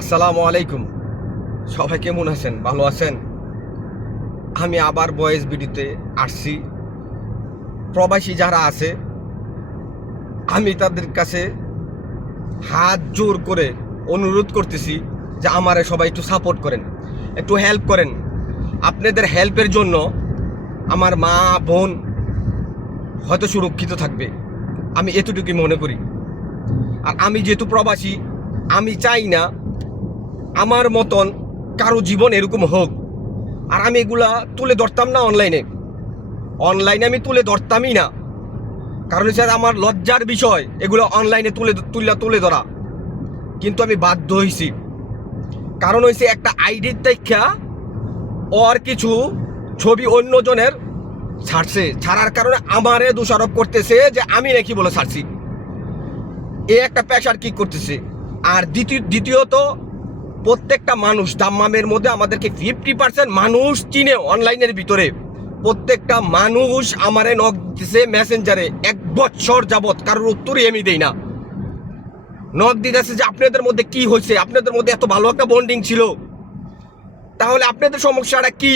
আসসালামু আলাইকুম। সবাই কেমন আছেন? ভালো আছেন? আমি আবার ভয়েস ভিডিওতে আসছি। প্রবাসী যারা আছে আমি তাদের কাছে হাত জোর করে অনুরোধ করতেছি যে আমারে সবাই একটু সাপোর্ট করেন, একটু হেল্প করেন। আপনাদের হেল্পের জন্য আমার মা বোন হয়তো সুরক্ষিত থাকবে, আমি এতটুকুই মনে করি। আর আমি যেহেতু প্রবাসী, আমি চাই না আমার মতন কারো জীবন এরকম হোক। আর আমি এগুলা তুলে ধরতাম না অনলাইনে, আমি তুলে ধরতামই না। কারণ হচ্ছে আমার লজ্জার বিষয় এগুলো অনলাইনে তুলে ধরা। কিন্তু আমি বাধ্য হয়েছি, কারণ হয়েছে একটা আইডির দেখা ওর কিছু ছবি অন্যজনের ছাড়ার কারণে আমারে দোষারোপ করতেছে যে আমি নাকি বলে ছাড়ছি। এ একটা প্রেশার কি করতেছে। আর দ্বিতীয়ত প্রত্যেকটা মানুষ দাম্মামের মধ্যে আমাদেরকে 50% মানুষ চিনে অনলাইনের ভিতরে। প্রত্যেকটা মানুষ আমারে নক দিছে মেসেঞ্জারে 1 বছর যাবৎ, কারোর উত্তরই আমি দেই না। নক দিতেছে যে আপনাদের মধ্যে কি হয়েছে, আপনাদের মধ্যে এত ভালো একটা বন্ডিং ছিল, তাহলে আপনাদের সমস্যাটা কি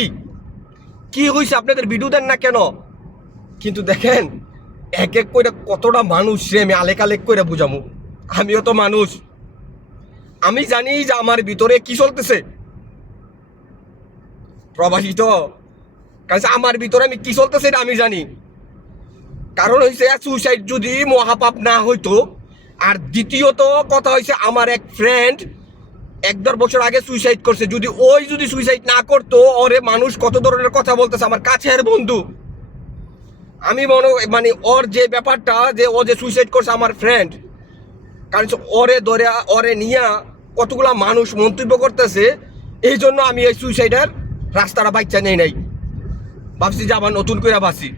কি হয়েছে, আপনাদের ভিডিও দেন না কেন? কিন্তু দেখেন এক এক করে কতটা মানুষ আমি আলেক করে বুঝামু। আমিও তো মানুষ, আমি জানি যে আমার ভিতরে কি চলতেছে। প্রবাসী তো, কারণ আমার ভিতরে আমি কি চলতেছে এটা আমি জানি। কারণ হয়েছে সুইসাইড যদি মহাপাপ না হইতো। আর দ্বিতীয়ত কথা হয়েছে আমার এক ফ্রেন্ড 1-1.5 বছর আগে সুইসাইড করছে। যদি সুইসাইড না করতো, ওরে মানুষ কত ধরনের কথা বলতেছে, আমার কাছের বন্ধু। আমি মানে ওর যে ব্যাপারটা যে ও যে সুইসাইড করছে আমার ফ্রেন্ড, কারণ ওরে নিয়ে কতগুলা মানুষ মন্তব্য করতেছে। এই জন্য আমি এই সুইসাইডের রাস্তাটা বাচ্চা নেই নাই, ভাবছি যে আবার নতুন করে বাঁচি।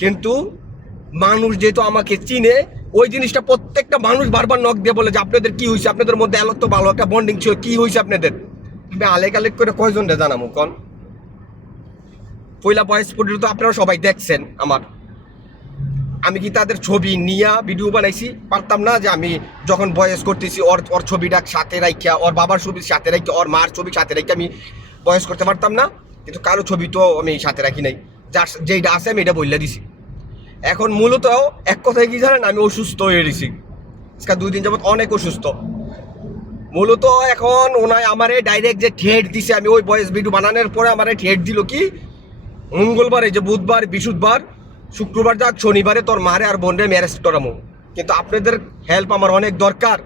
কিন্তু মানুষ যেহেতু আমাকে চিনে, ওই জিনিসটা প্রত্যেকটা মানুষ বারবার নক দিয়ে বলে যে আপনাদের কি হয়েছে, আপনাদের মধ্যে এত ভালো একটা বন্ডিং ছিল, কি হয়েছে আপনাদের। আমি আলেক করে কয়জনটা জানাবো কন? পয়লা বয়স পর্যন্ত আপনারা সবাই দেখছেন আমার। আমি কি তাদের ছবি নিয়ে ভিডিও বানাইছি? পারতাম না যে আমি যখন বয়স করতেছি ওর ছবিটা সাথে রাখিয়া, ওর বাবার ছবির সাথে রাখি, ওর মার ছবি সাথে রাখি আমি বয়স করতে পারতাম না? কিন্তু কারো ছবি তো আমি সাথে রাখি নাই, যেটা আছে আমি এটা বললে দিছি। এখন মূলত এক কথায় কি জানেন, আমি অসুস্থ হয়ে গেছি আজকে 2 দিন যাবত, অনেক অসুস্থ। মূলত এখন ওনায় আমারে ডাইরেক্ট যে ঠেট দিছে, আমি ওই বয়স ভিডিও বানানোর পরে আমারে ঠেট দিল কি, মঙ্গলবারে যে বুধবার বৃহস্পতিবার শুক্রবার যাক, শনিবারে তোর মারে আর বোনরে ম্যারেজ করামো। কিন্তু আপনাদের হেল্প আমার অনেক দরকার।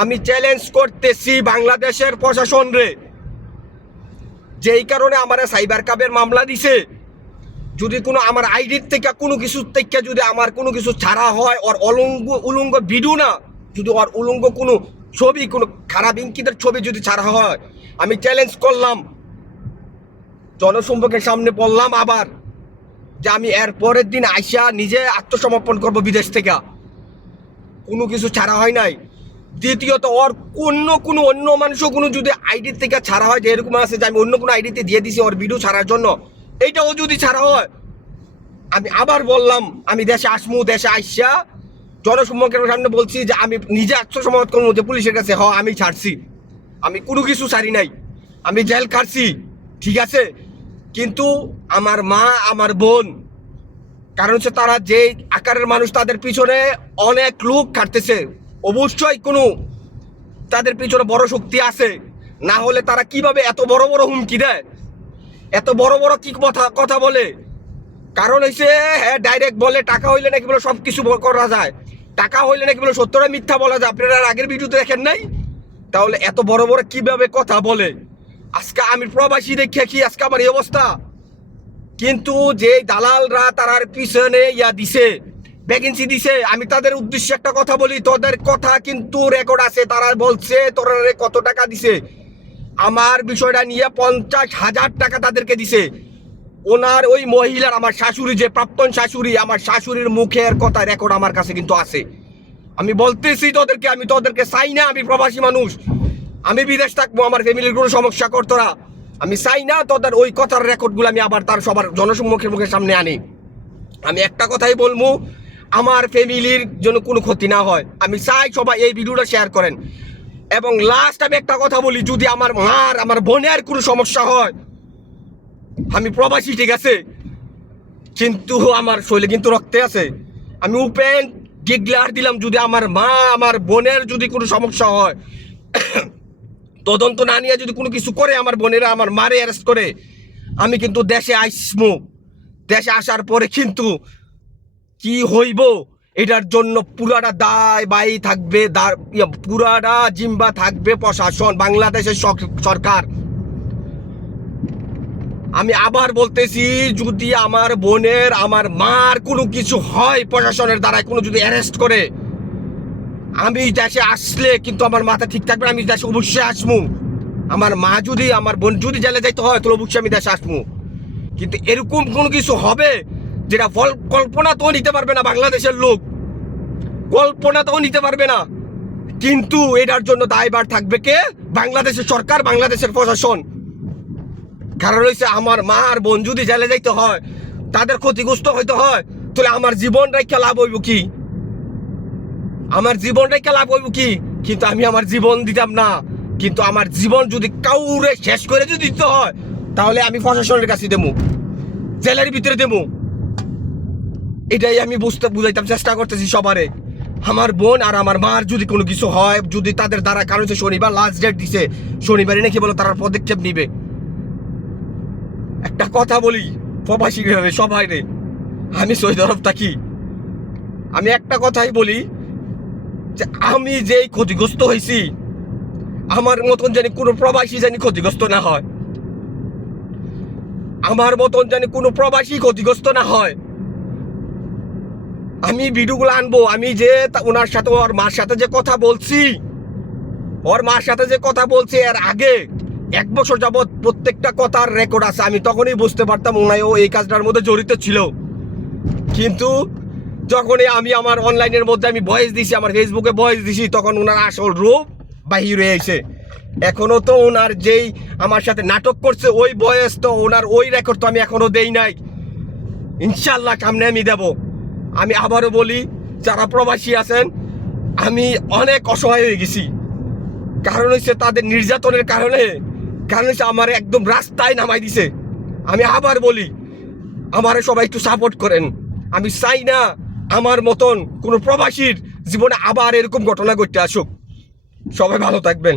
আমি চ্যালেঞ্জ করতেছি বাংলাদেশের প্রশাসন রে, যেই কারণে আমার সাইবার ক্রাইমের মামলা দিছে। যদি কোনো আমার আইডির থেকে কোনো কিছু থেকে যদি আমার কোনো কিছু ছাড়া হয়, ওর উলঙ্গ ভিডিও না, যদি ওর উলঙ্গ কোনো ছবি, কোনো খারাপ ইঙ্কিতের ছবি যদি ছাড়া হয়, আমি চ্যালেঞ্জ করলাম, জনসম্মুখের সামনে বললাম আবার যে আমি এর পরের দিন আইসা নিজে আত্মসমর্পণ করব বিদেশ থেকে। কোনো কিছু ছাড়া হয় নাই। দ্বিতীয়ত ওর কোনো অন্য মানুষও কোনো যদি আইডির থেকে ছাড়া হয়, যে এরকম আছে যে আমি অন্য কোনো আইডিতে দিয়ে দিছি ওর ভিডিও ছাড়ার জন্য, এইটাও যদি ছাড়া হয়, আমি আবার বললাম আমি দেশে আসমু, দেশে আইসা জনসম্মুখের সামনে বলছি যে আমি নিজে আত্মসমর্পণ করবো যে পুলিশের কাছে, আমি ছাড়ছি, আমি কোনো কিছু ছাড়ি নাই, আমি জেল কাটছি, ঠিক আছে। কিন্তু আমার মা, আমার বোন, কারণ হচ্ছে তারা যে আকারের মানুষ, তাদের পিছনে অনেক লোক খাটতেছে। অবশ্যই কোনো তাদের পিছনে বড় শক্তি আছে, না হলে তারা কিভাবে এত বড় বড় হুমকি দেয়, এত বড় বড় কি কথা বলে। কারণ হচ্ছে হ্যাঁ, ডাইরেক্ট বলে টাকা হইলে নাকি বলে সব কিছু করা যায়, টাকা হইলে নাকি বলে সত্যটা মিথ্যা বলা যায়। আপনারা আগের ভিডিওতে দেখেন নাই? তাহলে এত বড় বড় কিভাবে কথা বলে। আজকে আমি প্রবাসী দেখে কি আজকে আমার এই অবস্থা। কিন্তু যে দালালরা তারার পিছনে দিছে, ভ্যাকেন্সি দিছে, আমি তাদের উদ্দেশ্যে একটা কথা বলি, তোদের কথা কিন্তু রেকর্ড আছে। তারা বলছে তোরা কত টাকা দিছে, আমার বিষয়টা নিয়ে 50,000 টাকা তাদেরকে দিছে। ওনার ওই মহিলার, আমার শাশুড়ি, যে প্রাক্তন শাশুড়ি, আমার শাশুড়ির মুখের কথা রেকর্ড আমার কাছে কিন্তু আছে। আমি বলতেছি তোদেরকে, আমি তোদেরকে চাই না, আমি প্রবাসী মানুষ, আমি বিদেশ থাকবো, আমার ফ্যামিলির কোনো সমস্যা করতো না, আমি চাই না তোদের ওই কথার রেকর্ডগুলো আমি আবার তার সবার মুখের সামনে আনি। আমি একটা কথাই বলবো, আমার ফ্যামিলির জন্য কোনো ক্ষতি না হয়। আমি চাই সবাই এই ভিডিওটা শেয়ার করেন। এবং লাস্ট আমি একটা কথা বলি, যদি আমার মার আমার বোনের কোনো সমস্যা হয়, আমি প্রবাসী ঠিক আছে, কিন্তু আমার শরীরে কিন্তু রক্তে আছে, আমি ওপেন ডিক্লেয়ার দিলাম, যদি আমার মা আমার বোনের যদি কোনো সমস্যা হয়, তদন্ত না নিয়ে যদি কোনো কিছু করে আমার বোনেরা আমার মারে অ্যারেস্ট করে, আমি কিন্তু দেশে আসবো। দেশে আসার পরে কিন্তু কি হইব এটার জন্য পুরাটা দায় বাই থাকবে, পুরাটা জিম্বা থাকবে প্রশাসন, বাংলাদেশের সরকার। আমি আবার বলতেছি, যদি আমার বোনের আমার মার কোনো কিছু হয় প্রশাসনের দ্বারা, কোনো যদি অ্যারেস্ট করে, আমি দেশে আসলে কিন্তু আমার মাথা ঠিক থাকবে, আমি দেশে অবশ্যই আসবো। আমার মা যদি আমার বোন যদি জেলে যাইতে হয় তাহলে অবশ্যই আমি দেশে আসবো। কিন্তু এরকম কোনো কিছু হবে যেটা কল্পনাতেও নিতে পারবে না বাংলাদেশের লোক, কল্পনাতেও নিতে পারবে না। কিন্তু এটার জন্য দায়ভার থাকবে কে? বাংলাদেশের সরকার, বাংলাদেশের প্রশাসন। কারণ হচ্ছে আমার মা আর বোন যদি জেলে যাইতে হয়, তাদের ক্ষতিগ্রস্ত হইতে হয়, তাহলে আমার জীবন রেখে লাভ হইব কি? আমার জীবন রেখে লাভ হইব কি? কিন্তু আমি আমার জীবন দিতাম না। কিন্তু আমার জীবন যদি কাউরে শেষ করে যদি দিতে হয়, তাহলে আমি প্রশাসনের কাছে দেবো, জেলের ভিতরে দেবো। এটাই আমি বুঝাইতাম চেষ্টা করতেছি সবারে। আমার বোন আর আমার মার যদি কোনো কিছু হয়, যদি তাদের দ্বারা, কারণ হচ্ছে শনিবার লাস্ট ডেট দিছে, শনিবারে নাকি বলো তারা পদক্ষেপ নিবে। একটা কথা বলি প্রবাসী সবাই রে, আমি সৌদি আরব থাকি, আমি একটা কথাই বলি যে আমি যেই ক্ষতিগ্রস্ত হয়েছি, আমার মতন জানি কোনো প্রবাসী জানি ক্ষতিগ্রস্ত না হয়, আমার মতন জানি কোনো প্রবাসী ক্ষতিগ্রস্ত না হয়। আমি ভিডিওগুলো আনবো, আমি যে ওনার সাথে ওর মার সাথে যে কথা বলছি, ওর মার সাথে যে কথা বলছি এর আগে 1 বছর যাবৎ প্রত্যেকটা কথার রেকর্ড আছে। আমি তখনই বুঝতে পারতাম ওনায়ও এই কাজটার মধ্যে জড়িত ছিল। কিন্তু যখনই আমি আমার অনলাইনের মধ্যে আমি ভয়েস দিছি, আমার ফেসবুকে ভয়েস দিছি, তখন ওনার আসল রূপ বাহির হয়ে এসে, এখনো তো ওনার যেই আমার সাথে নাটক করছে ওই ভয়েস তো ওনার ওই রেকর্ড তো আমি এখনো দেই নাই। ইনশাল্লাহ সামনে আমি দেব। আমি আবারও বলি, যারা প্রবাসী আছেন, আমি অনেক অসহায় হয়ে গেছি। কারণ হচ্ছে তাদের নির্যাতনের কারণে, কারণ হচ্ছে আমার একদম রাস্তায় নামাই দিছে। আমি আবার বলি, আমারে সবাই একটু সাপোর্ট করেন। আমি চাই না আমার মতন কোনো প্রবাসীর জীবনে আবার এরকম ঘটনা ঘটতে আসুক। সবাই ভালো থাকবেন।